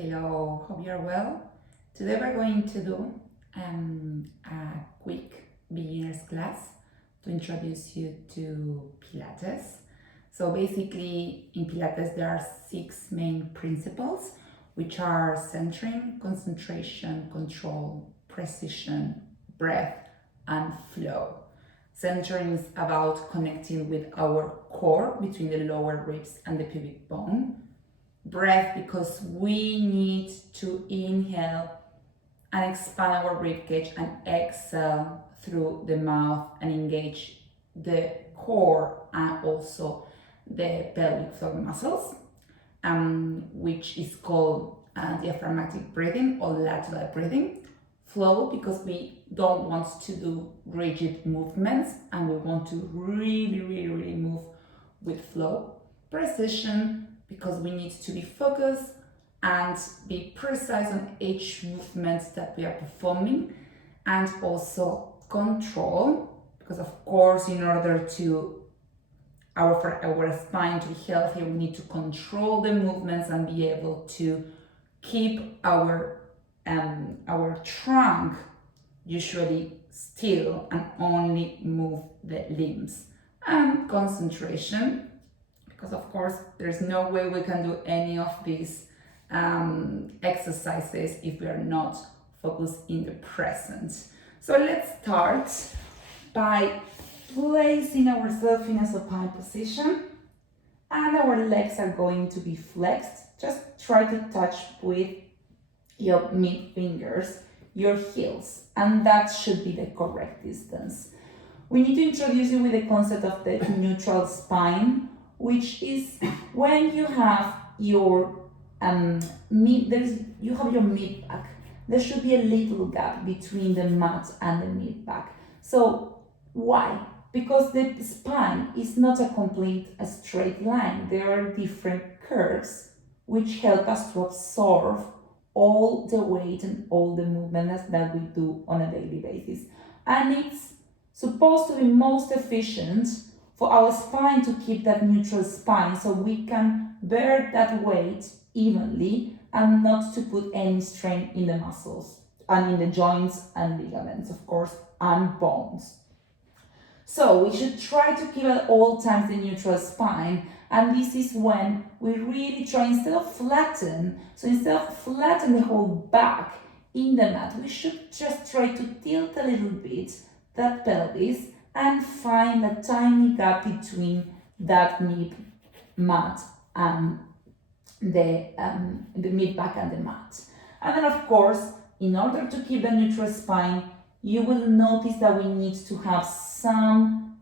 Hello, hope you're well. Today we're going to do a quick beginner's class to introduce you to Pilates. So basically in Pilates there are 6 main principles, which are centering, concentration, control, precision, breath, and flow. Centering is about connecting with our core between the lower ribs and the pubic bone. Breath, because we need to inhale and expand our ribcage and exhale through the mouth and engage the core and also the pelvic floor muscles, which is called diaphragmatic breathing or lateral breathing. Flow, because we don't want to do rigid movements and we want to really move with flow. Precision, because we need to be focused and be precise on each movement that we are performing. And also control, because of course in order to for our spine to be healthy, we need to control the movements and be able to keep our trunk usually still and only move the limbs. And concentration, because of course there's no way we can do any of these exercises if we are not focused in the present. So let's start by placing ourselves in a supine position, and our legs are going to be flexed. Just try to touch with your mid fingers your heels, and that should be the correct distance. We need to introduce you with the concept of the neutral spine, which is when you have your mid back. There should be a little gap between the mat and the mid back. So why? Because the spine is not a straight line. There are different curves which help us to absorb all the weight and all the movements that we do on a daily basis. And it's supposed to be most efficient for our spine to keep that neutral spine so we can bear that weight evenly and not to put any strain in the muscles and in the joints and ligaments, of course, and bones. So we should try to keep at all times the neutral spine, and this is when we really try, instead of flatten the whole back in the mat, we should just try to tilt a little bit that pelvis and find a tiny gap between that mid mat and the mid back and the mat. And then of course, in order to keep the neutral spine, you will notice that we need to have some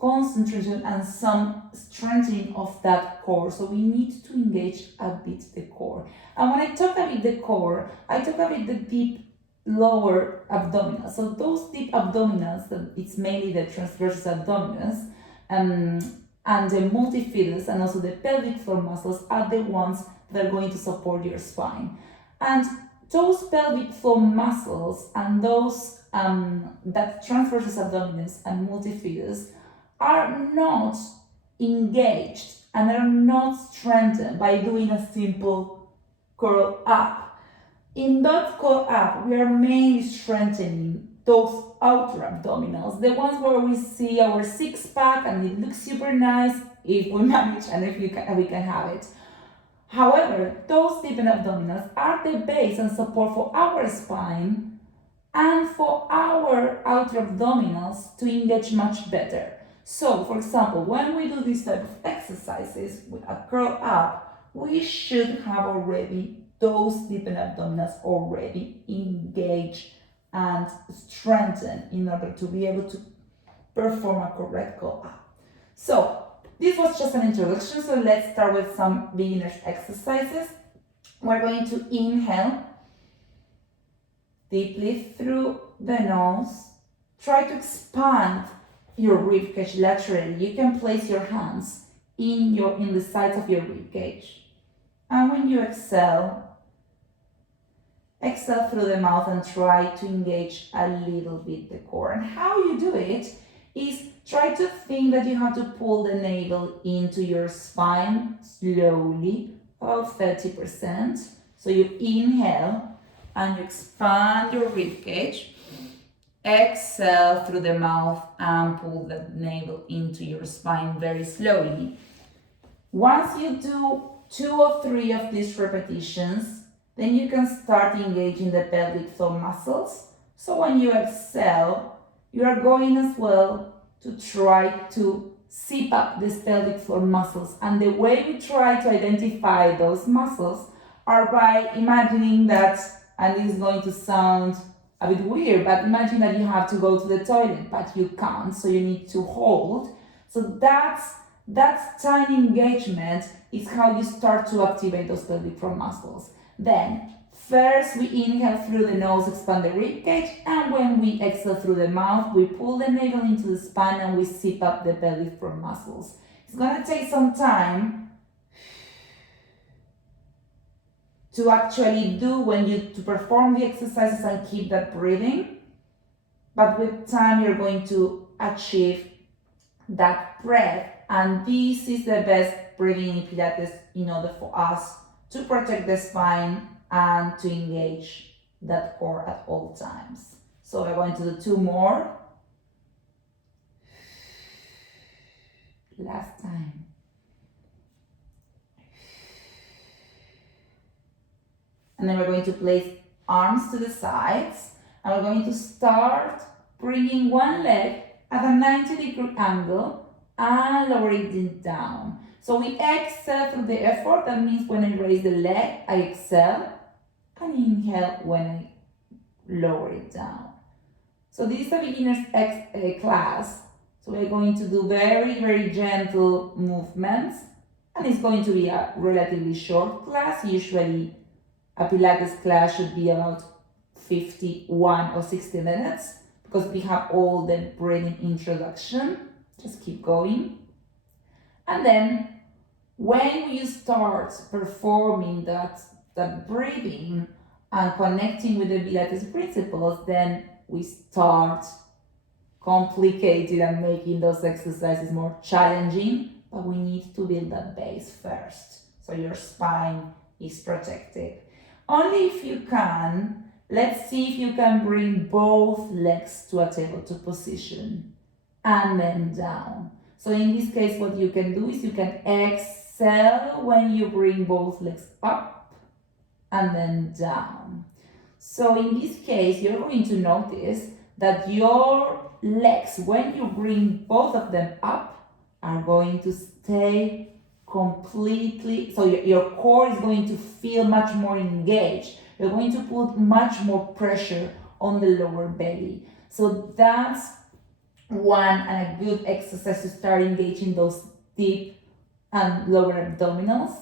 concentration and some strengthening of that core. So we need to engage a bit the core. And when I talk about the core, I talk about the deep lower abdominals. So those deep abdominals, it's mainly the transverse abdominals, and the multifidus and also the pelvic floor muscles are the ones that are going to support your spine. And those pelvic floor muscles and those that transverse abdominals and multifidus are not engaged and are not strengthened by doing a simple curl up. In that curl up, we are mainly strengthening those outer abdominals, the ones where we see our six-pack and it looks super nice if we manage and if we can have it. However, those deepened abdominals are the base and support for our spine and for our outer abdominals to engage much better. So, for example, when we do these type of exercises with a curl up, we should have already those deepened abdominals already engaged and strengthened in order to be able to perform a correct curl up. So, this was just an introduction, so let's start with some beginner's exercises. We're going to inhale deeply through the nose. Try to expand your ribcage laterally. You can place your hands in the sides of your ribcage. And when you exhale through the mouth and try to engage a little bit the core. And how you do it is try to think that you have to pull the navel into your spine slowly, about 30%. So you inhale and you expand your rib cage. Exhale through the mouth and pull the navel into your spine very slowly. Once you do 2 or 3 of these repetitions, then you can start engaging the pelvic floor muscles. So when you exhale, you are going as well to try to zip up these pelvic floor muscles. And the way we try to identify those muscles are by imagining that, and this is going to sound a bit weird, but imagine that you have to go to the toilet, but you can't, so you need to hold. So that tiny engagement is how you start to activate those pelvic floor muscles. Then, first we inhale through the nose, expand the rib cage, and when we exhale through the mouth, we pull the navel into the spine and we zip up the pelvic floor muscles. It's gonna take some time to actually do to perform the exercises and keep that breathing. But with time, you're going to achieve that breath. And this is the best breathing in Pilates in order for us to protect the spine and to engage that core at all times. So we're going to do 2 more. Last time. And then we're going to place arms to the sides, and we're going to start bringing one leg at a 90-degree angle and lower it down. So we exhale through the effort. That means when I raise the leg, I exhale, and inhale when I lower it down. So this is a beginner's class. So we're going to do very, very gentle movements, and it's going to be a relatively short class. Usually a Pilates class should be about 51 or 60 minutes because we have all the breathing introduction. Just keep going. And then when you start performing that breathing and connecting with the Pilates principles, then we start complicating and making those exercises more challenging, but we need to build that base first so your spine is protected. Only if you can. Let's see if you can bring both legs to a tabletop position and then down. So in this case, what you can do is you can exhale when you bring both legs up and then down. So in this case, you're going to notice that your legs, when you bring both of them up, are going to stay completely, so your core is going to feel much more engaged. You're going to put much more pressure on the lower belly. So that's one and a good exercise to start engaging those deep and lower abdominals.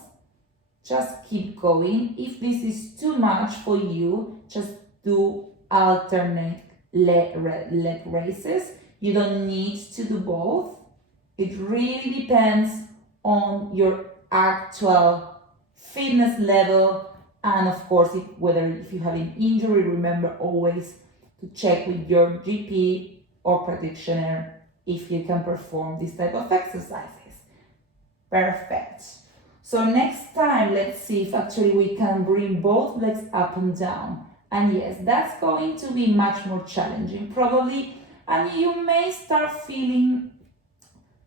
Just keep going. If this is too much for you, just do alternate leg raises. You don't need to do both. It really depends on your actual fitness level, and of course if you have an injury, remember always to check with your GP or practitioner if you can perform this type of exercises. Perfect. So next time, let's see if actually we can bring both legs up and down. And yes, that's going to be much more challenging probably, and you may start feeling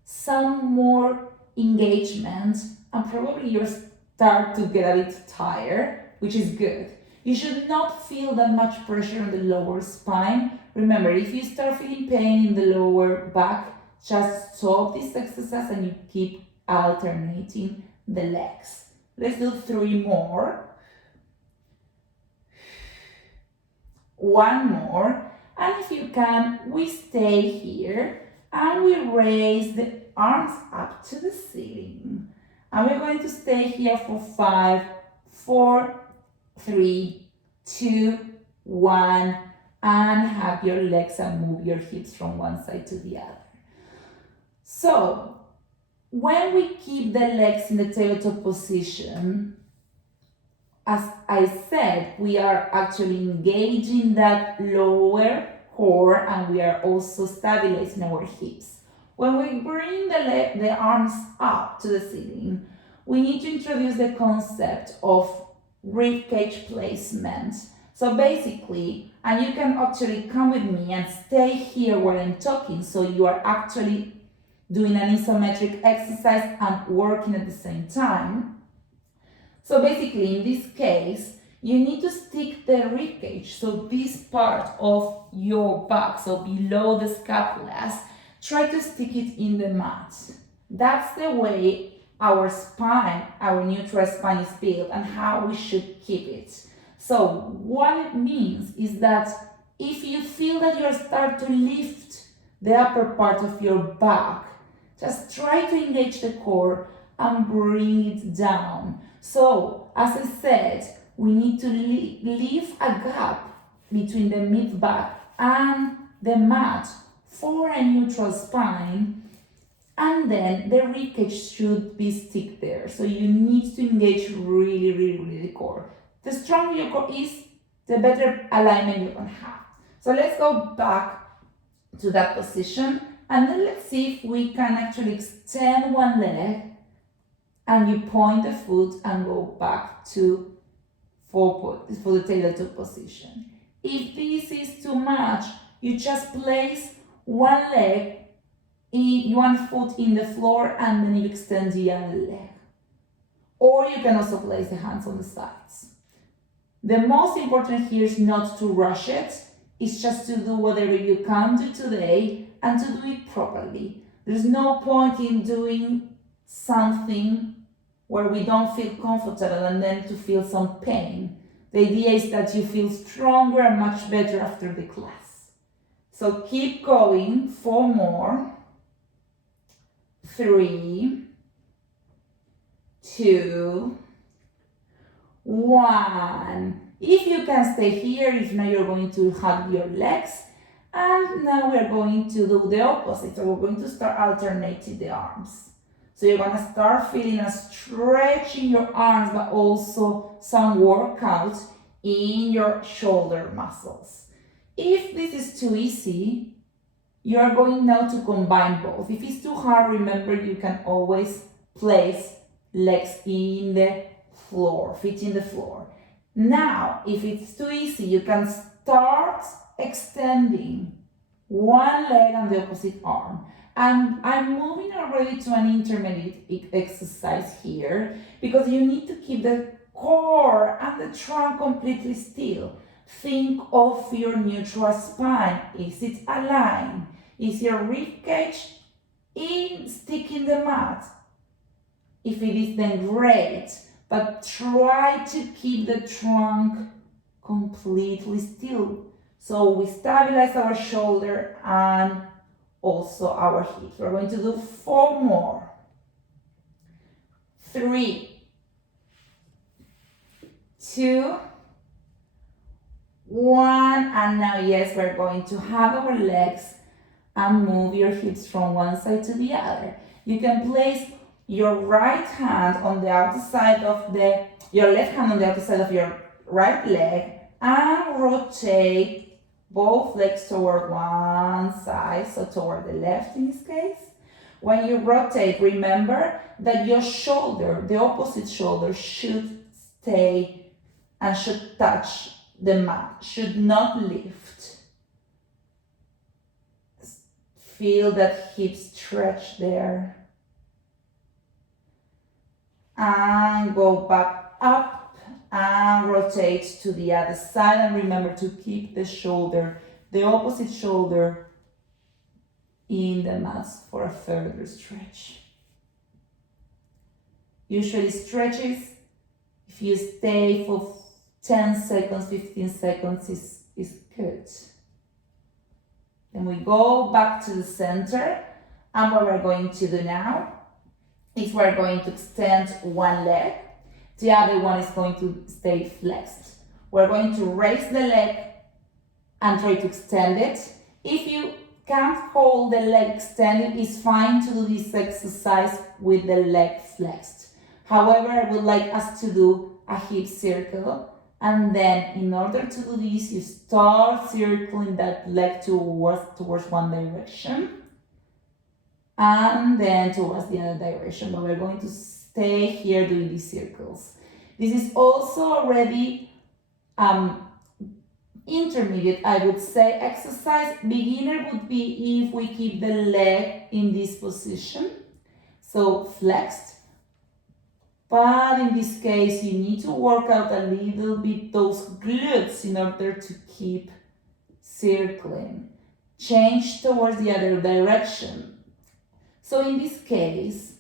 some more engagement, and probably you start to get a bit tired, which is good. You should not feel that much pressure on the lower spine. Remember, if you start feeling pain in the lower back, just stop this exercise and you keep alternating the legs. Let's do 3 more. 1 more. And if you can, we stay here and we raise the arms up to the ceiling. And we're going to stay here for 5, 4, 3, 2, 1, and have your legs and move your hips from one side to the other. So, when we keep the legs in the tabletop position, as I said, we are actually engaging that lower core and we are also stabilizing our hips. When we bring the arms up to the ceiling, we need to introduce the concept of rib cage placement. So basically, and you can actually come with me and stay here where I'm talking, so you are actually doing an isometric exercise and working at the same time. So basically, in this case, you need to stick the rib cage, so this part of your back, so below the scapulas, try to stick it in the mat. That's the way our spine, our neutral spine is built and how we should keep it. So what it means is that if you feel that you start to lift the upper part of your back, just try to engage the core and bring it down. So, as I said, we need to leave a gap between the mid-back and the mat for a neutral spine, and then the rib cage should be stick there. So you need to engage really the core. The stronger your core is, the better alignment you're gonna have. So let's go back to that position, and then let's see if we can actually extend one leg and you point the foot and go back to for the tabletop position. If this is too much, you just place one leg, one foot in the floor, and then you extend the other leg. Or you can also place the hands on the sides. The most important here is not to rush it. It's just to do whatever you can do today and to do it properly. There's no point in doing something where we don't feel comfortable and then to feel some pain. The idea is that you feel stronger and much better after the class. So keep going, 4 more. 3, 2, 1. If you can stay here, if not, you're going to hug your legs. And now we're going to do the opposite. So we're going to start alternating the arms. So you're going to start feeling a stretch in your arms, but also some workout in your shoulder muscles. If this is too easy, you are going now to combine both. If it's too hard, remember you can always place legs in the floor, feet in the floor. Now, if it's too easy, you can start extending one leg on the opposite arm. And I'm moving already to an intermediate exercise here because you need to keep the core and the trunk completely still. Think of your neutral spine. Is it aligned? Is your rib cage sticking the mat? If it is, then great. But try to keep the trunk completely still. So we stabilize our shoulder and also our hips. We're going to do 4 more. 3, 2, 1. And now, yes, we're going to have our legs and move your hips from one side to the other. You can place your right hand on the outside of your left hand on the outside of your right leg and rotate both legs toward one side, so toward the left in this case. When you rotate, remember that your shoulder, the opposite shoulder, should stay and should touch the mat, should not lift. Feel that hip stretch there. And go back up and rotate to the other side, and remember to keep the shoulder, the opposite shoulder, in the mat for a further stretch. Usually stretches, if you stay for 10 seconds, 15 seconds is good. Then we go back to the center, and what we're going to do now is we're going to extend one leg. The other one is going to stay flexed. We're going to raise the leg and try to extend it. If you can't hold the leg extended, it's fine to do this exercise with the leg flexed. However, I would like us to do a hip circle, and then in order to do this, you start circling that leg towards one direction and then towards the other direction, but we're going to stay here doing these circles. This is also already intermediate, I would say, exercise. Beginner would be if we keep the leg in this position, so flexed. But in this case, you need to work out a little bit those glutes in order to keep circling. Change towards the other direction. So in this case,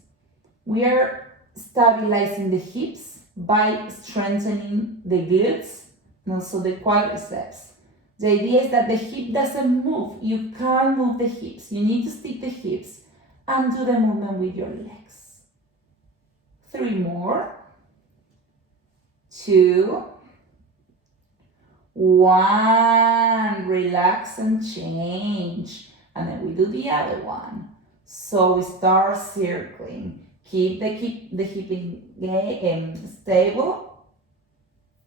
we are stabilizing the hips by strengthening the glutes and also the quadriceps. The idea is that the hip doesn't move. You can't move the hips. You need to stick the hips and do the movement with your legs. 3 more. 2, 1. Relax and change. And then we do the other one. So we start circling. Keep the hip stable.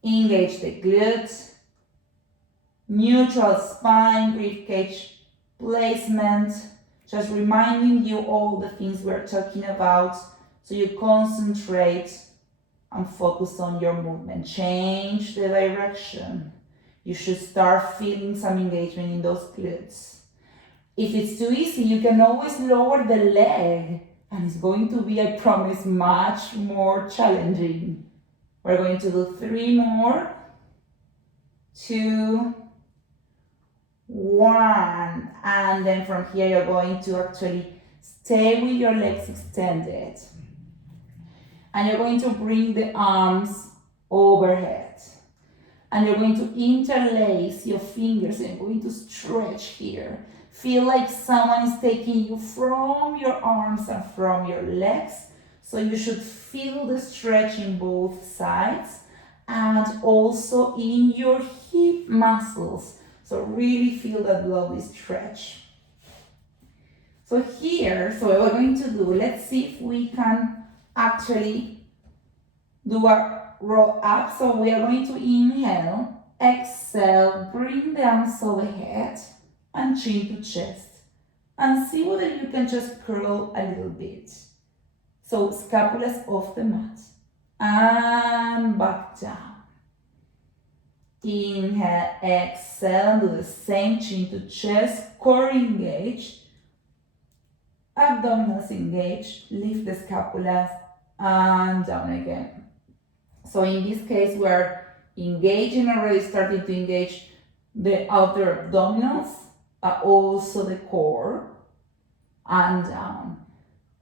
Engage the glutes. Neutral spine, ribcage placement. Just reminding you all the things we're talking about so you concentrate and focus on your movement. Change the direction. You should start feeling some engagement in those glutes. If it's too easy, you can always lower the leg, and it's going to be, I promise, much more challenging. We're going to do 3 more. 2, 1. And then from here, you're going to actually stay with your legs extended. And you're going to bring the arms overhead. And you're going to interlace your fingers and you're going to stretch here. Feel like someone is taking you from your arms and from your legs. So you should feel the stretch in both sides and also in your hip muscles. So really feel that lovely stretch. So here, so what we're going to do, let's see if we can actually do a roll up. So we are going to inhale, exhale, bring the arms overhead and chin to chest. And see whether you can just curl a little bit. So scapulas off the mat. And back down. Inhale, exhale, and do the same, chin to chest, core engaged, abdominals engaged, lift the scapulas, and down again. So in this case, we're engaging already, starting to engage the outer abdominals, also the core, and down.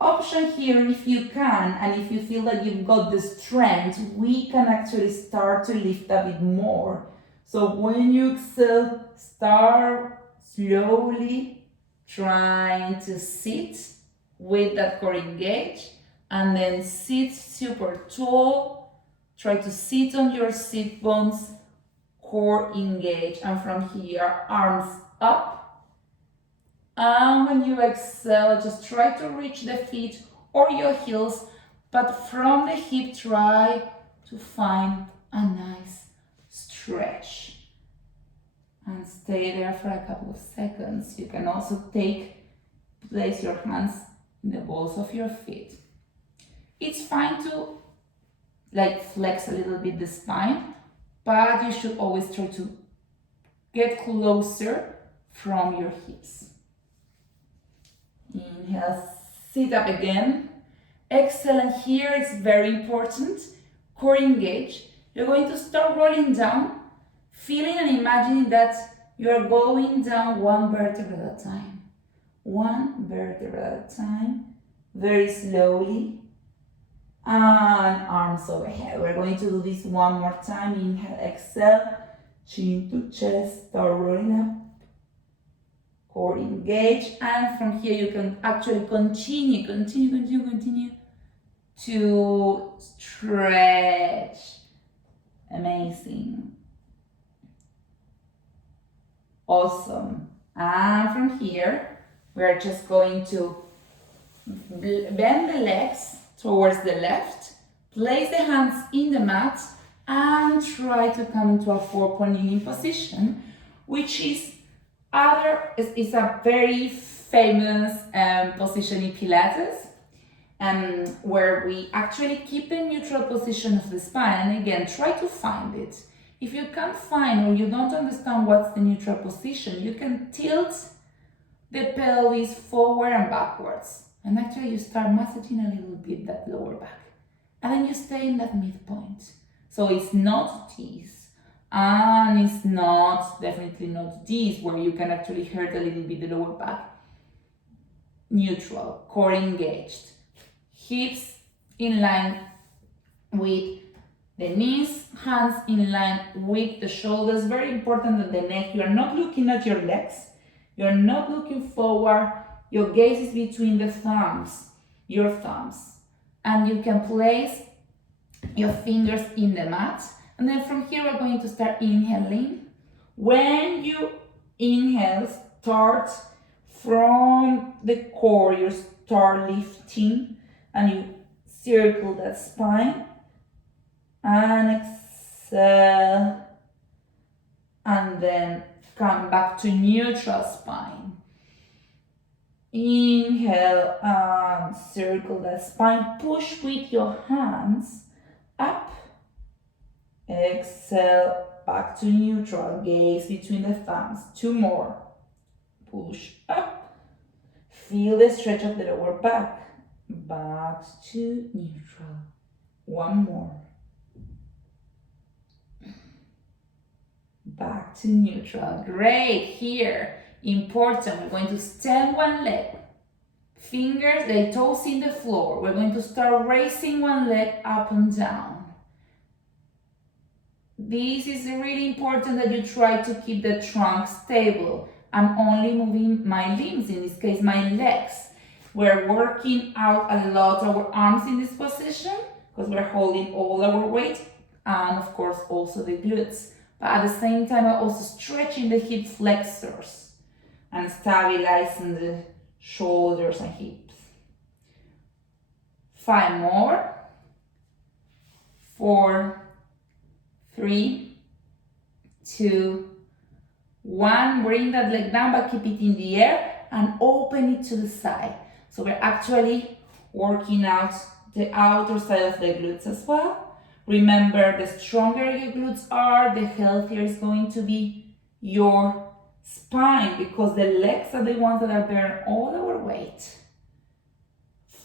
Option here, if you can, and if you feel that you've got the strength, we can actually start to lift a bit more. So when you exhale, start slowly trying to sit with that core engaged, and then sit super tall. Try to sit on your sit bones, core engaged, and from here, arms up. And when you exhale, just try to reach the feet or your heels, but from the hip, try to find a nice stretch. And stay there for a couple of seconds. You can also place your hands in the balls of your feet. It's fine to flex a little bit the spine, but you should always try to get closer from your hips. Inhale, sit up again. Exhale, and here it's very important. Core engaged. You're going to start rolling down, feeling and imagining that you are going down 1 vertebra at a time. 1 vertebra at a time, very slowly. And arms overhead. We're going to do this 1 more time. Inhale, exhale, chin to chest, start rolling up. Core engage, and from here you can actually continue to stretch. Amazing. Awesome. And from here, we're just going to bend the legs towards the left, place the hands in the mat, and try to come into a 4-point kneeling position, which is a very famous position in Pilates. where we actually keep the neutral position of the spine. And again, try to find it. If you can't find or you don't understand what's the neutral position, you can tilt the pelvis forward and backwards. And actually you start massaging a little bit that lower back. And then you stay in that midpoint. So it's not this, and it's not, definitely not this, where you can actually hurt a little bit the lower back. Neutral, core engaged. Hips in line with the knees, hands in line with the shoulders. Very important that the neck, you are not looking at your legs. You're not looking forward. Your gaze is between the thumbs, your thumbs. And you can place your fingers in the mat. And then from here, we're going to start inhaling. When you inhale, start from the core, you start lifting and you circle that spine. And exhale. And then come back to neutral spine. Inhale and circle that spine. Push with your hands up. Exhale, back to neutral. Gaze between the thumbs. 2 more. Push up. Feel the stretch of the lower back. Back to neutral. 1 more. Back to neutral. Great. Here, important, we're going to stand one leg. Fingers, the toes in the floor. We're going to start raising one leg up and down. This is really important that you try to keep the trunk stable. I'm only moving my limbs, in this case my legs. We're working out a lot our arms in this position because we're holding all our weight, and of course also the glutes. But at the same time, I'm also stretching the hip flexors and stabilizing the shoulders and hips. 5 more. 4, 3, 2, 1. Bring that leg down, but keep it in the air and open it to the side. So we're actually working out the outer side of the glutes as well. Remember, the stronger your glutes are, the healthier is going to be your spine, because the legs are the ones that are bearing all our weight.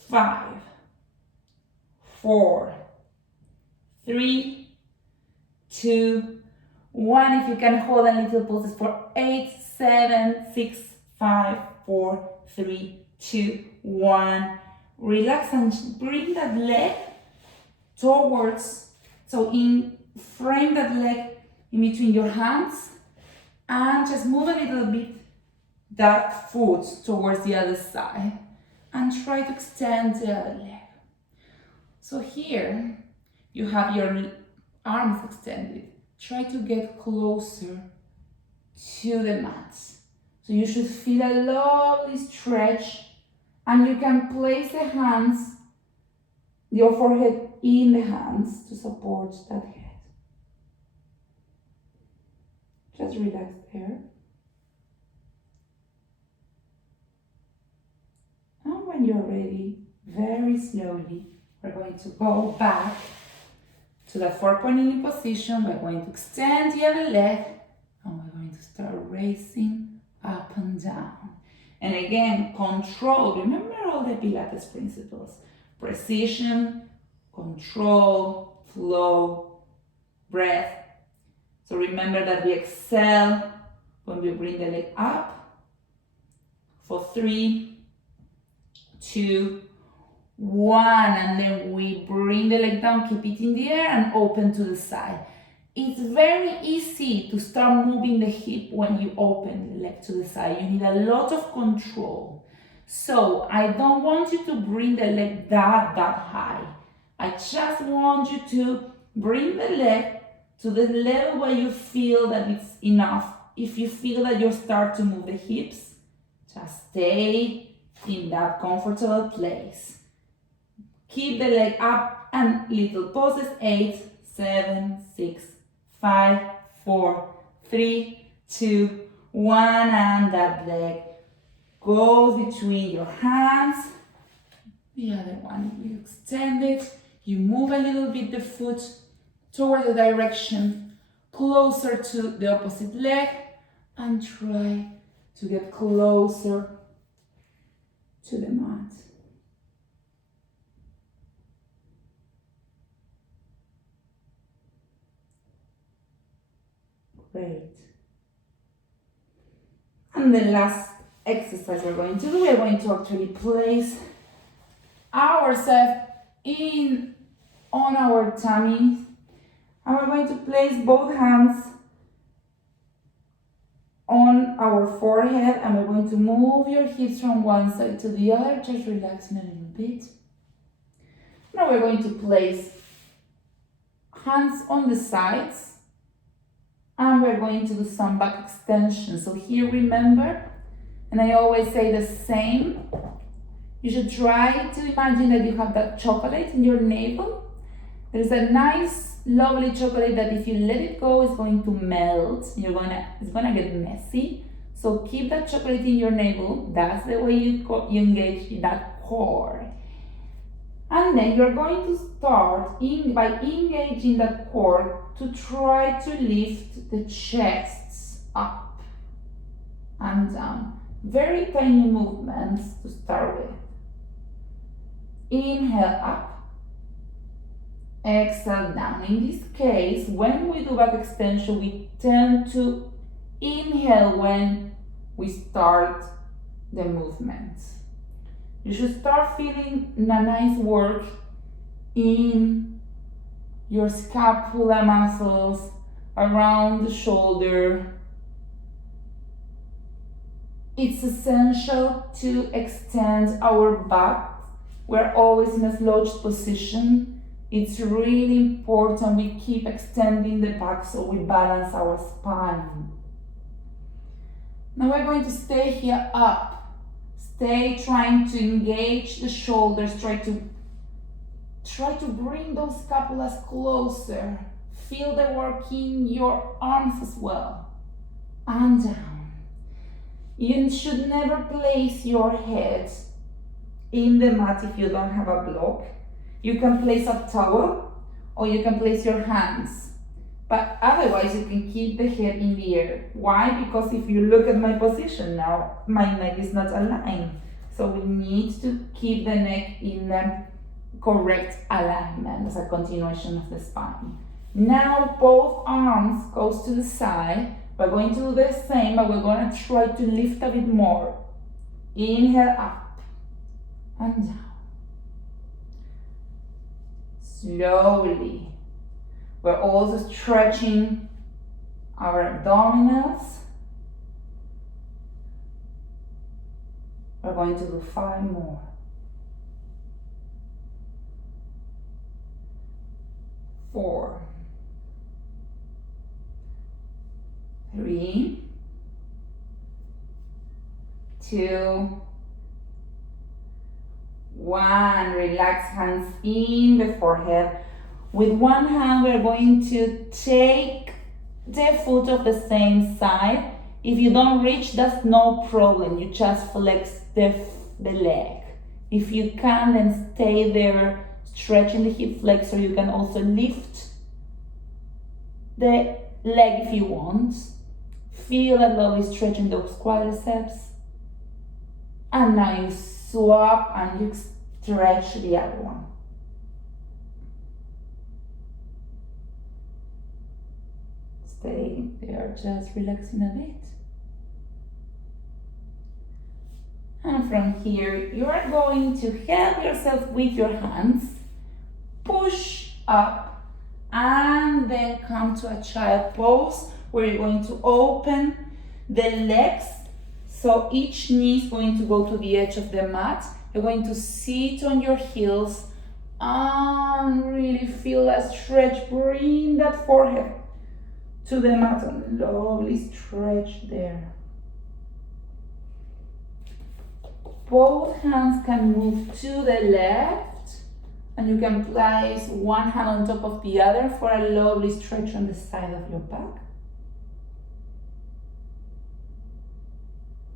5, 4, 3, 2, 1. If you can hold a little pulses for 8, 7, 6, 5, 4, 3, 2, 1. Relax and bring that leg towards, so frame that leg in between your hands and just move a little bit that foot towards the other side and try to extend the other leg. So here you have your arms extended. Try to get closer to the mat. So you should feel a lovely stretch, and you can place the hands, your forehead in the hands to support that head. Just relax there. And when you're ready, very slowly, we're going to go back to that 4-point kneeling position. We're going to extend the other leg, and we're going to start raising up and down. And again, control. Remember all the Pilates principles. Precision, control, flow, breath. So remember that we exhale when we bring the leg up for 3, 2, 1, and then we bring the leg down, keep it in the air and open to the side. It's very easy to start moving the hip when you open the leg to the side. You need a lot of control. So I don't want you to bring the leg that high. I just want you to bring the leg to the level where you feel that it's enough. If you feel that you start to move the hips, just stay in that comfortable place. Keep the leg up and little pauses. 8, 7, 6, 5, 4, 3, 2, 1, and that leg goes between your hands The other one, you extend it, you move a little bit the foot toward the direction closer to the opposite leg and try to get closer to the mat. Great. And the last exercise we're going to do, we're going to actually place ourselves on our tummy, and we're going to place both hands on our forehead, and we're going to move your hips from one side to the other, just relaxing a little bit. Now we're going to place hands on the sides, and we're going to do some back extension. So here, remember, and I always say the same, you should try to imagine that you have that chocolate in your navel. There's a nice, lovely chocolate that if you let it go, it's going to melt. It's gonna get messy. So keep that chocolate in your navel. That's the way you engage that core. And then you're going to start by engaging that core to try to lift the chest up and down. Very tiny movements to start with. Inhale up, exhale down. In this case, when we do back extension, we tend to inhale when we start the movement. You should start feeling a nice work in your scapula muscles, around the shoulder. It's essential to extend our back. We're always in a slouched position. It's really important we keep extending the back so we balance our spine. Now we're going to stay here up. Stay trying to engage the shoulders. Try to bring those scapulas closer. Feel the work in your arms as well. And down. You should never place your head in the mat if you don't have a block. You can place a towel or you can place your hands. But otherwise you can keep the head in the air. Why? Because if you look at my position now, my neck is not aligned. So we need to keep the neck in the correct alignment as a continuation of the spine. Now both arms goes to the side. We're going to do the same, but we're going to try to lift a bit more. Inhale up and down. Slowly. We're also stretching our abdominals. We're going to do 5 more. 4, 3, 2, 1. Relax, hands in the forehead. With one hand, we're going to take the foot of the same side. If you don't reach, that's no problem. You just flex the leg. If you can, then stay there, stretching the hip flexor. You can also lift the leg if you want. Feel a lovely stretch in those quadriceps. And now you swap and you stretch the other one. Stay there, just relaxing a bit. And from here, you are going to help yourself with your hands, push up, and then come to a child pose where you're going to open the legs. So each knee is going to go to the edge of the mat. You're going to sit on your heels and really feel a stretch. Bring that forehead to the mat and lovely stretch there. Both hands can move to the left and you can place one hand on top of the other for a lovely stretch on the side of your back.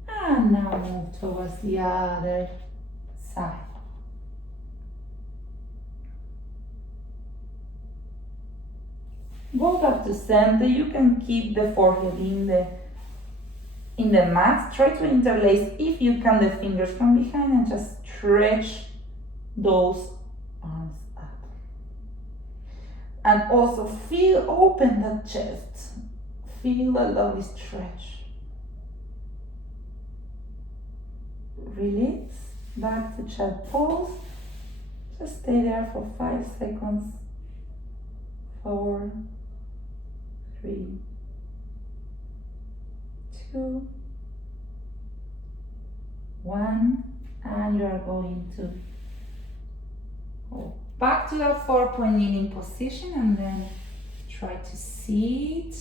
And now move towards the other side. Go back to center. You can keep the forehead in the mat. Try to interlace, if you can, the fingers from behind and just stretch those arms up. And also feel open the chest. Feel a lovely stretch. Release. Back to child pose. Just stay there for 5 seconds. 4, 3, 2, 1, and you are going to go back to that 4-point kneeling position and then try to sit.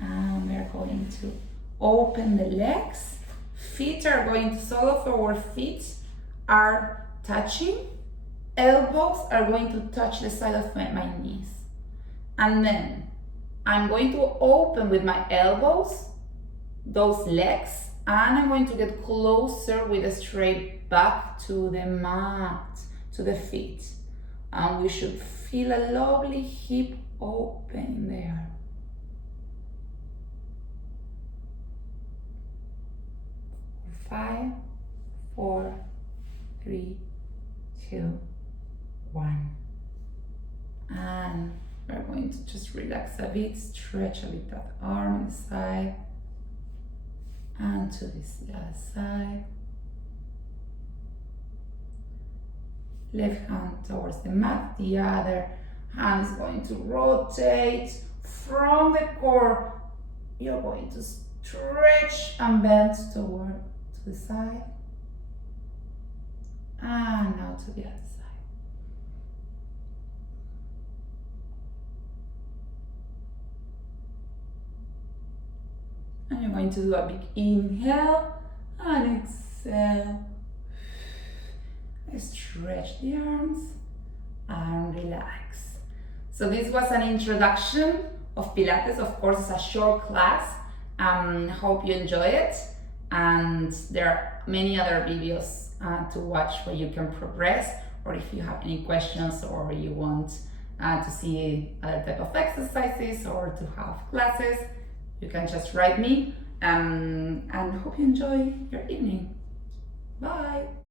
And we are going to open the legs. Feet are going to, sole of our feet are touching. Elbows are going to touch the side of my knees. And then I'm going to open with my elbows, those legs, and I'm going to get closer with a straight back to the mat, to the feet. And we should feel a lovely hip open there. 5, 4, 3, 2, 1. And we're going to just relax a bit, stretch a bit that arm on the side and to this other side. Left hand towards the mat, the other hand is going to rotate from the core. You're going to stretch and bend toward to the side. And now to the other side. And you're going to do a big inhale and exhale. Stretch the arms and relax. So this was an introduction of Pilates. Of course, it's a short class. Hope you enjoy it. And there are many other videos to watch where you can progress, or if you have any questions or you want to see other type of exercises or to have classes, you can just write me, and hope you enjoy your evening. Bye.